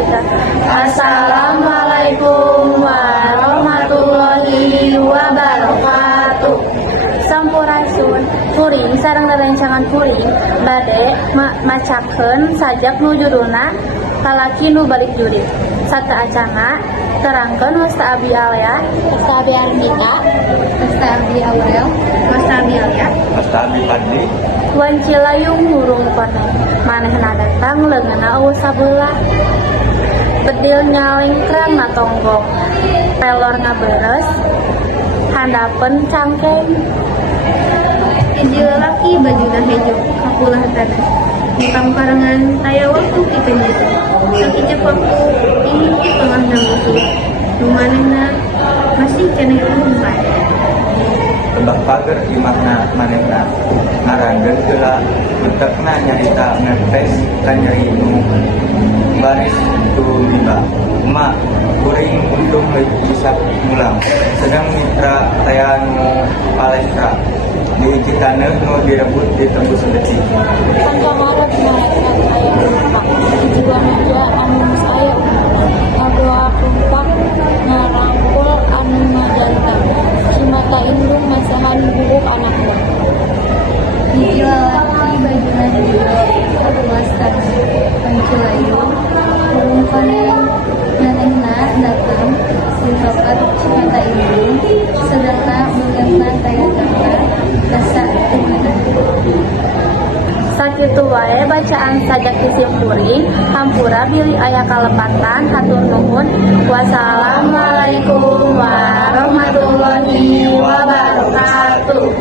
sudah. Assalamualaikum warahmatullahi wabarakatuh. Sampurasun kuring sareng rerencangan kuring bade macakeun sajak nu judulna Lalaki nu balik juri. Sata acana terangkeun wasta abi alya, wasta abi almita, wasta abi awel, wasta abi alya, wasta abi padli, wan cilayung hurung koneng. Manehna datang leungeunna eueuh sabelah. Bedil nyalingkrang ngatonggong, pelor ngaberes, handapeun cangkeng. Hiji lalaki bajuna hejo kapulah tanah. Hitam karangan aya waktu kipenjit. Sakijep waktu ini tengah namutu. Numanehna masih keneh umpan. tebak pager imahna manehna ngaranggeun heula bentekna nyarita ngetes ka nyeri nu baris tu liba emak kuring untung bisa mulang sedang mitra taya nu palestra diuji taneuh nu direbut ditembus detik Sangka ngarep malaikat aya numpak, jiwa meja anu saya ngadoa kumpak ngarangkul anu ngajantang, cimata indung masahan buruk anak buah. Hiji lalaki bajuna hejo kapulas tanah. Pancilayung hurung koneng. Manehna datang singkapat cimata indung sedangna mengetna taya tangga rasa tengah. Sakitu wae bacaan sajak isim kuring hampura bilih aya kalepatan hatur nuhun. Wassalamualaikum warahmatullahi wabarakatuh.